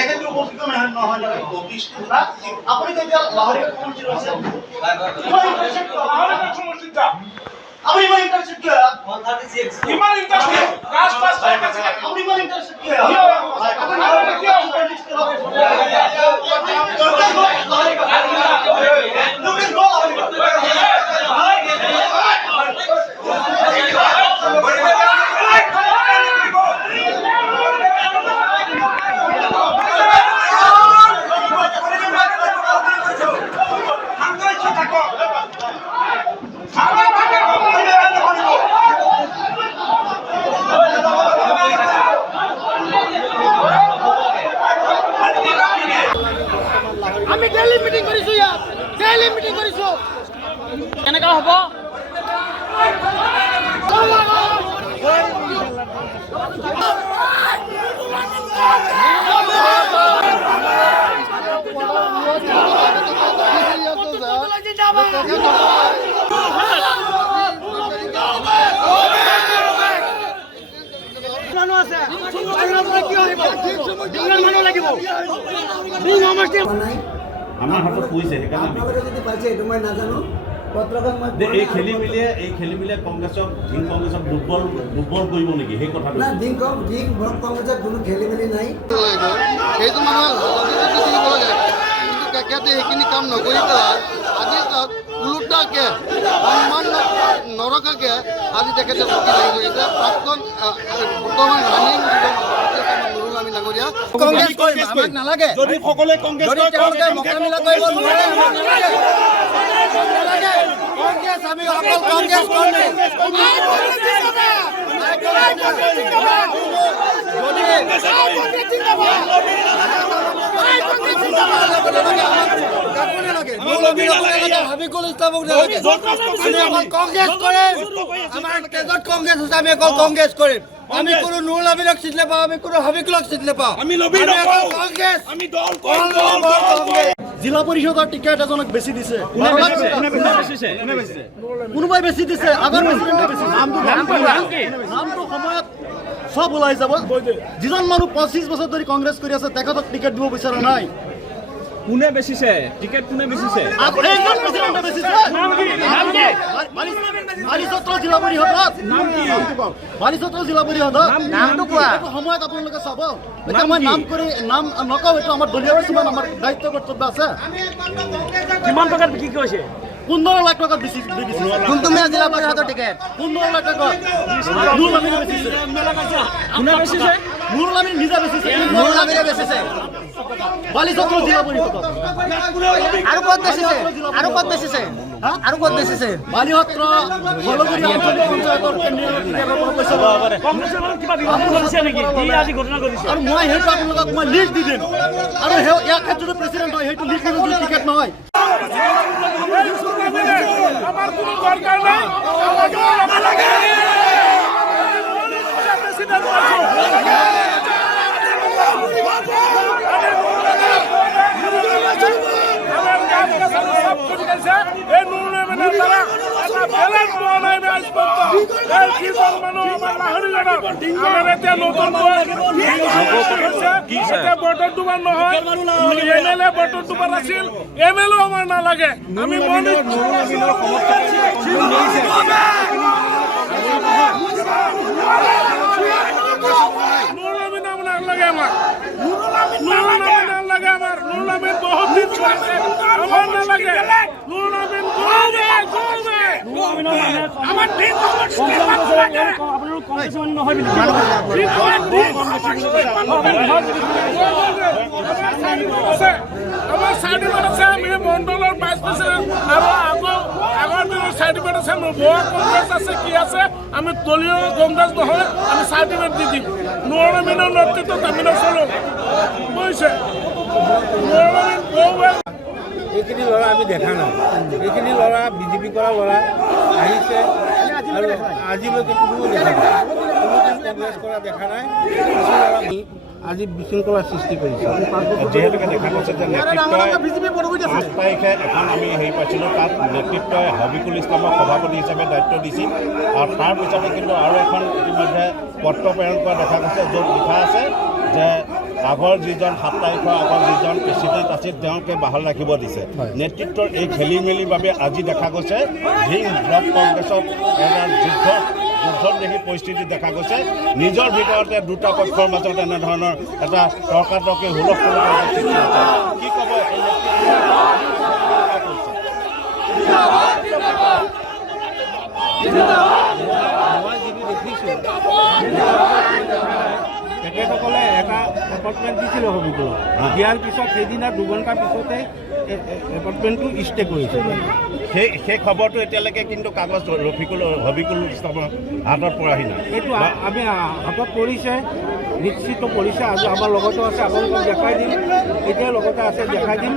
এখানে উপস্থিত নহয় না আপনি তো এটা লাহোরে সমষ্টি আছে আমি ইমান ইন্টারসেপ্ট কিয়া 136 ইমান ইন্টারসেপ্ট কাস্ট পাস আছে আপনি ইমান ইন্টারসেপ্ট কিয়া আপনি লাহোরে কিয়া আমি ডেইলি মিটিং কৰিছো ইয়াত ডেইলি মিটিং কৰিছো কেনেকা হ'ব আমাৰ হাতত পইছে সেইকাৰণে যদি পাইছে এইটো মই নাজানো এই খেলি মিলিয়ে কংগ্ৰেছক ধিং কংগ্ৰেছক দুৰ্বল কৰিব নেকি সেই কথাটো না ধিং কংগ্ৰেছৰ কোনো খেলি মেলি নাই সেইটো মানুহৰ দিব লাগে কিন্তু তেখেতে সেইখিনি কাম নকৰি পেলাই আজি তাত ওলোটাকে সন্মান নৰকাকে আজি তেখেতে চকী লাগি গৈছে প্ৰাক্তন বৰ্তমান ৰানিং আমি ডাঙৰীয়া কংগ্ৰেছ আমাক নালাগে যদি সকলোৱে কংগ্ৰেছ তেওঁলোকে মোকাবিলা কৰিব নোৱাৰে কংগ্ৰেছ আমি অকল কংগ্ৰেছ হাবিকুল ইছলামক কংগ্ৰেছ কৰিম আমাৰ তেজত কংগ্ৰেছ হৈছে আমি অকল কংগ্ৰেছ কৰিম আমি কোনো নুৰুল আমিনক চিনি নাপাওঁ আমি কোনো হাবিকুলক চিনি নাপাওঁ আমি লবি কংগ্ৰেছ আমি দল জিলা পৰিষদৰ টিকেট এজনক বেছি দিছে কোনোবাই বেছি দিছে আগৰ প্ৰেচিডেণ্টে বেছি নামটো সময়ত সব ওলাই যাব যিজন মানুহ 25 বছৰ ধৰি কংগ্ৰেছ কৰি আছে তেখেতক টিকেট দিব বিচৰা নাই কোনে বেচিছে টিকেট কোনে বেচিছে এইজন প্ৰেচিডেণ্টে বেছিছে বালিচত্ৰ জিলা পৰিষদত বালিচত্ৰ জিলা পৰিষদত নামটো কোৱা সময়ত আপোনালোকে চাব এতিয়া মই নাম নকওঁ এইটো আমাৰ দলীয় কিছুমান আমাৰ দায়িত্ব কৰ্তব্য আছে কিমান টকাত কি কৈছে 15 লাখ টকাত বেছি কুমটুমীয়া জিলা পৰিষদৰ টিকেট 15 লাখ টকা নুৰুল আমিনে বেছিছে কোনে বেচিছে নুৰুল আমিন নিজে বেছিছে নুৰুল আমিনে বেচিছে বালিচত্ৰ জিলা পৰিষদত আৰু ক'ত বেচিছে আৰু ক'ত বেচিছে আৰু ক'ত বেচিছে বালিহত্ৰ বলগুৰি আঞ্চলিক পঞ্চায়তৰ কেন্দ্ৰীয় টিকেটৰ পৰা পইচা ল'ব পাৰে কংগ্ৰেছৰ লগত কিবা বিবাদ কৰিছে নেকি কি আজি ঘটনা কৰিছে আৰু মই সেইটো আপোনালোকক মই লিষ্ট দি দিম আৰু ইয়াৰ ক্ষেত্ৰতো প্ৰেচিডেণ্ট হয় সেইটো লিষ্ট যদি টিকেট নহয় আমার কোনো দরকার নাই আমার লাগে এমএলএ আমার না লাগে আমি বহুত দিন আমার না লাগে আমার আমার সার্টিফিকেট আছে আমি মন্ডলের ভাইস প্রেসিডেন্ট আৰু আগৰ দিনৰ সাৰ্টিফিকেট আছে মোৰ বড় কংগ্ৰেছ আছে কি আছে আমি দলীয় কংগ্ৰেছ নহয় আমি সাৰ্টিফিকেট দি দিম নুৰুল আমিনৰ নেতৃত্বত আমি নচলো বুজিছে এইখিনি ল'ৰা আমি দেখা নাই এইখিনি ল'ৰা বিজেপি কৰা ল'ৰা আহিছে আৰু আজিলৈকে কোনো দেখা নাই কংগ্ৰেছ কৰা দেখা নাই আজি বিশৃংখলাৰ সৃষ্টি কৰিছে যিহেতুকে দেখা গৈছে যে নেতৃত্বই 5 তাৰিখে এখন আমি হেৰি পাইছিলোঁ তাত নেতৃত্বই হাবিকুল ইছলামক সভাপতি হিচাপে দায়িত্ব দিছিল আৰু তাৰ পিছতে কিন্তু আৰু এখন ইতিমধ্যে পত্ৰ প্ৰেৰণ কৰা দেখা গৈছে য'ত লিখা আছে যে আগৰ যিজন 7 তাৰিখৰ আগৰ যিজন প্ৰেচিডেণ্ট আছিল তেওঁকে বাহাল ৰাখিব দিছে। নেতৃত্বৰ এই খেলি মেলিৰ বাবে আজি দেখা গৈছে ধিং ব্লক কংগ্ৰেছত এটা যুদ্ধদেহী পৰিস্থিতি দেখা গৈছে। নিজৰ ভিতৰতে দুটা পক্ষৰ মাজত এনেধৰণৰ এটা তৰ্কাতৰ্কি হুলস্থুল সৃষ্টি হৈছে। কি ক'ব এই মই যিটো দেখিছোঁ তেখেতসকলে এটা এপাৰ্টমেণ্ট দিছিলে হবিকুলত, দিয়াৰ পিছত সেইদিনা 2 ঘণ্টাৰ পিছতে এপাৰ্টমেণ্টটো ষ্টে কৰিছে। সেই খবৰটো এতিয়ালৈকে কিন্তু কাগজ হবিকুল ইছলামৰ হাতত পৰাহি নাই। এইটো আমি হাতত পৰিছে, নিশ্চিত পৰিছে। আজি আমাৰ লগতো আছে, আপোনালোকক দেখাই দিম, এতিয়া লগতে আছে দেখাই দিম।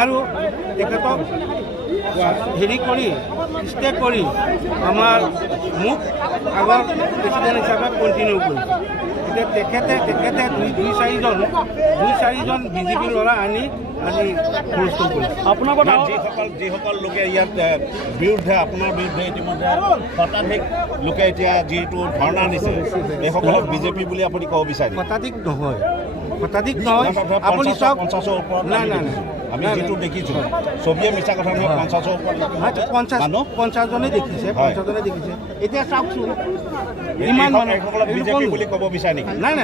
আৰু তেখেতক হেৰি কৰি ষ্টে কৰি আমাৰ মোক আগৰ প্ৰেচিডেণ্ট হিচাপে কণ্টিনিউ কৰিছে। এতিয়া তেখেতে দুই চাৰিজন বিজেপি ল'ৰা আনি হুলস্থুল কৰিছে। আপোনাৰ কথা যিসকল লোকে ইয়াত বিৰুদ্ধে আপোনাৰ বিৰুদ্ধে ইতিমধ্যে শতাধিক লোকে এতিয়া যিটো ধৰ্ণা দিছে এইসকলক বিজেপি বুলি আপুনি ক'ব বিচাৰে? শতাধিক নহয়, আপুনি চাওক। 50ৰ ওপৰত নাই আমি যিটো দেখিছোঁ ছবিয়ে মিছা কথা নহয়। 50ৰ ওপৰত 50জনে দেখিছে, 50জনে দেখিছে। এতিয়া চাওকচোন ইমান এইসকলক বিজেপি বুলি ক'ব বিচাৰে নেকি? নাই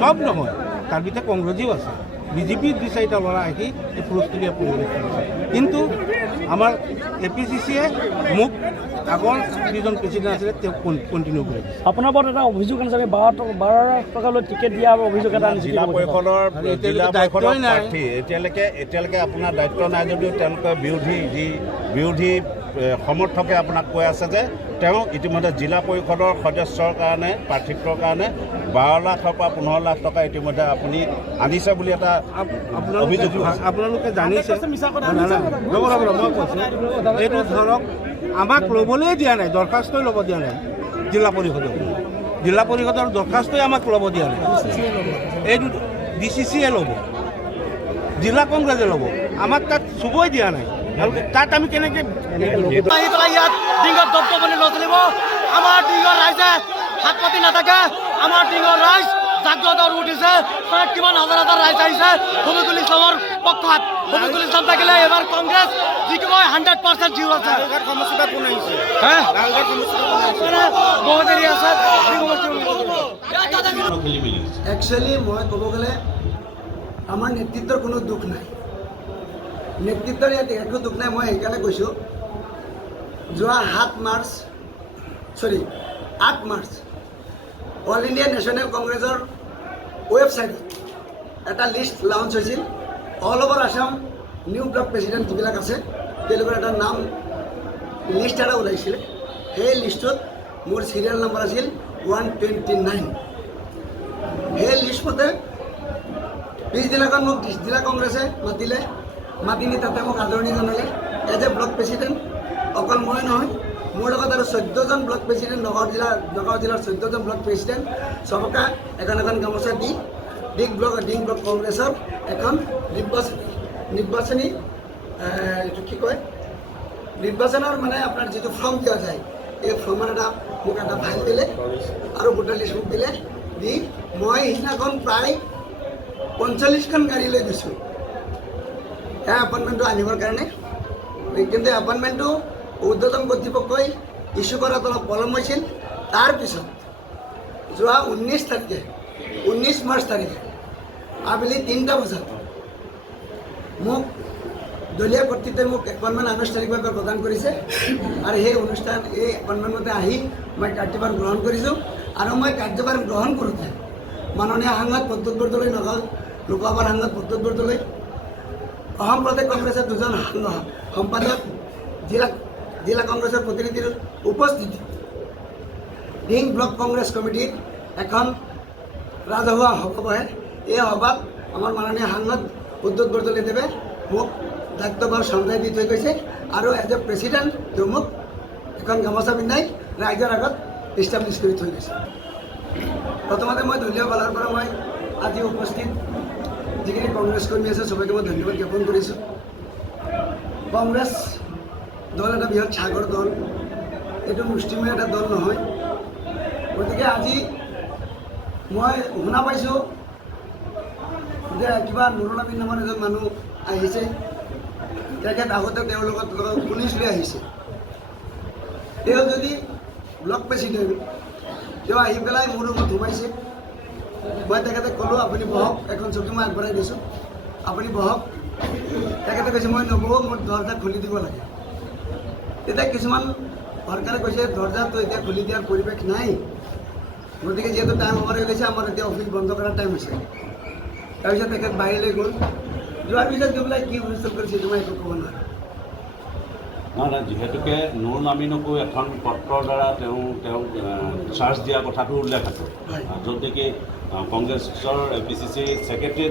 চব নহয়, তাৰ ভিতৰত কংগ্ৰেছীও আছে। বিজেপিৰ 2-4টা ল'ৰা আহি এই হুলস্থুলীয়া পৰিৱেশ কৰিছে। কিন্তু আমাৰ APCCয়ে মোক আগৰ যিজন প্ৰেচিডেণ্ট আছিলে তেওঁক কণ্টিনিউ কৰি দিছে। আপোনাৰ ওপৰত এটা অভিযোগ আনিছে, 12 টকালৈ টিকেট দিয়া অভিযোগ এটা আনিছে। জিলা পৰিষদৰ প্ৰাৰ্থী এতিয়ালৈকে আপোনাৰ দায়িত্ব নাই যদিও তেওঁলোকে বিৰোধী সমৰ্থকে আপোনাক কৈ আছে যে তেওঁ ইতিমধ্যে জিলা পৰিষদৰ সদস্যৰ কাৰণে প্ৰাৰ্থিত্বৰ কাৰণে 12 লাখৰ পৰা 15 লাখ টকা ইতিমধ্যে আপুনি আনিছে বুলি এটা অভিযোগ। আপোনালোকে জানিছে, ৰ'ব মই কৈছোঁ, এইটো ধৰক আমাক ল'বলৈ দিয়া নাই, দৰখাস্তই ল'ব দিয়া নাই জিলা পৰিষদৰ দৰখাস্তই আমাক ল'ব দিয়া নাই। এইটো DCCয়ে ল'ব, জিলা কংগ্ৰেছে ল'ব, আমাক তাত চুবই দিয়া নাই। আৰু তাত আমি কেনেকৈ ইয়াত ডিঙত দপদপনি নচলিব। আমাৰ ডিঙৰ ৰাইজে হাত পাতি নাথাকে। আমাৰ ডিঙৰ ৰাইজ জাগ্ৰত উঠিছে। কিমান হাজাৰ ৰাইজ আহিছে হবিকুল ইছলামৰ পক্ষত। হবিকুল ইছলাম থাকিলে এবাৰ কংগ্ৰেছ জিকিবই 100% জিৰ আছে। বহুত দেৰি আছে। একচুৱেলি মই ক'ব গ'লে আমাৰ নেতৃত্বৰ কোনো দুখ নাই, নেতৃত্বৰ ইয়াত একো দুখ নাই। মই সেইকাৰণে কৈছোঁ, যোৱা 8 মাৰ্চ অল ইণ্ডিয়া নেশ্যনেল কংগ্ৰেছৰ ৱেবছাইটত এটা লিষ্ট লঞ্চ হৈছিল। All over Assam new block president যিবিলাক আছে তেওঁলোকৰ এটা নাম লিষ্ট এটা ওলাইছিলে। সেই লিষ্টত মোৰ চিৰিয়েল নম্বৰ আছিল 129। সেই লিষ্ট মতে পিছদিনাখন মোক জিলা কংগ্ৰেছে মাতি নি তাতে মোক আদৰণি জনালে এজ এ ব্লক প্ৰেচিডেণ্ট। অকল মই নহয়, মোৰ লগত আৰু 14জন ব্লক প্ৰেচিডেণ্ট, নগাঁও জিলাৰ 14জন ব্লক প্ৰেচিডেণ্ট চবকে এখন গামোচা দি ডিং ব্লক কংগ্ৰেছৰ এখন নিৰ্বাচনী এইটো কি কয়, নিৰ্বাচনৰ মানে আপোনাৰ যিটো ফৰ্ম দিয়া যায়, এই ফৰ্মৰ মোক এটা ফাইল দিলে আৰু ভোটাৰ লিষ্ট মোক দিলে। দি মই সিদিনাখন প্ৰায় 45খন গাড়ী লৈ গৈছোঁ এই এপইণ্টমেণ্টটো আনিবৰ কাৰণে। কিন্তু এপইণ্টমেণ্টটো ঊৰ্ধ্বতন কৰ্তৃপক্ষই ইছ্যু কৰাত অলপ পলম হৈছিল। তাৰপিছত যোৱা 19 মাৰ্চ তাৰিখে আবেলি 3টা বজাত মোক দলীয় কৰ্তৃত্বই মোক এপইণ্টমেণ্ট আনুষ্ঠানিকভাৱে প্ৰদান কৰিছে। আৰু সেই এপইণ্টমেণ্টমতে আহি মই কাৰ্যভাৰ গ্ৰহণ কৰিছোঁ। আৰু মই কাৰ্যভাৰ গ্ৰহণ কৰোঁতে মাননীয় সাংসদ প্ৰদ্যুৎ বৰদলৈ, নগাঁও লোকসভাৰ সাংসদ প্ৰদ্যুৎ বৰদলৈ, অসম প্ৰদেশ কংগ্ৰেছৰ 2জন সম্পাদক, জিলা কংগ্ৰেছৰ প্ৰতিনিধিৰ উপস্থিতিত ডিং ব্লক কংগ্ৰেছ কমিটিৰ এখন ৰাজহুৱা সভা বহে। এই সভাত আমাৰ মাননীয় সাংসদ প্ৰদ্যুৎ বৰদলৈদেৱে মোক দায়িত্বভাৰ চম্ভাই দি থৈ গৈছে। আৰু এজ এ প্ৰেচিডেণ্ট তেওঁ মোক এখন গামোচা পিন্ধাই ৰাইজৰ আগত ইষ্টাব্লিছ কৰি থৈ গৈছে। প্ৰথমতে মই দলীয় ফালৰ পৰা মই আজি উপস্থিত যিখিনি কংগ্ৰেছ কৰ্মী আছে চবকে মই ধন্যবাদ জ্ঞাপন কৰিছোঁ। কংগ্ৰেছ দল এটা বৃহৎ সাগৰ দল, এইটো মুষ্টিমেয় এটা দল নহয়। গতিকে আজি মই শুনা পাইছোঁ যে কিবা নুৰুল আমিন নামৰ এজন মানুহ আহিছে, তেখেত আগতে তেওঁৰ লগত পুলিচ লৈ আহিছে। তেওঁ যদি ব্লক প্ৰেচিডেণ্ট, তেওঁ আহি পেলাই মোৰ ৰুমত সোমাইছে। মই তেখেতে ক'লোঁ আপুনি বহক, এখন চকী মই আগবঢ়াই দিছোঁ, আপুনি বহক। তেখেতে কৈছে মই নবহোঁ, মোৰ দৰজা খুলি দিব লাগে। তেতিয়া কিছুমান চৰকাৰে কৈছে দৰজাটো এতিয়া খুলি দিয়াৰ পৰিৱেশ নাই, গতিকে যিহেতু টাইম অভাৰ হৈ গৈছে, আমাৰ এতিয়া অফিচ বন্ধ কৰাৰ টাইম হৈছে। তাৰপিছত তেখেত বাহিৰলৈ গ'ল। যোৱাৰ পিছত গৈ পেলাই কি হুলস্থুল কৰিছে সেইটো মই একো ক'ব নোৱাৰোঁ। নহয়, যিহেতুকে নুৰুল আমিনকো এখন পত্ৰৰ দ্বাৰা তেওঁক চাৰ্জ দিয়াৰ কথাটো উল্লেখ আছে, য'ত নেকি কংগ্ৰেছৰ PCC ছেক্ৰেটাৰী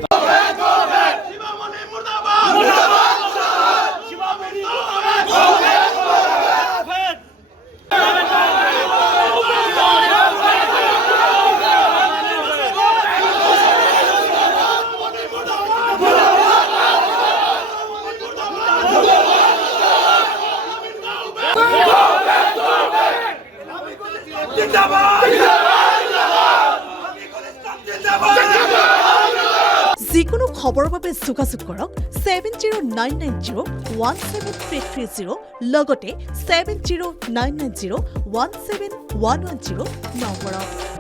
যিকোনো খবৰৰ বাবে যোগাযোগ কৰক 7099017330 লগতে 7099017110 নম্বৰত।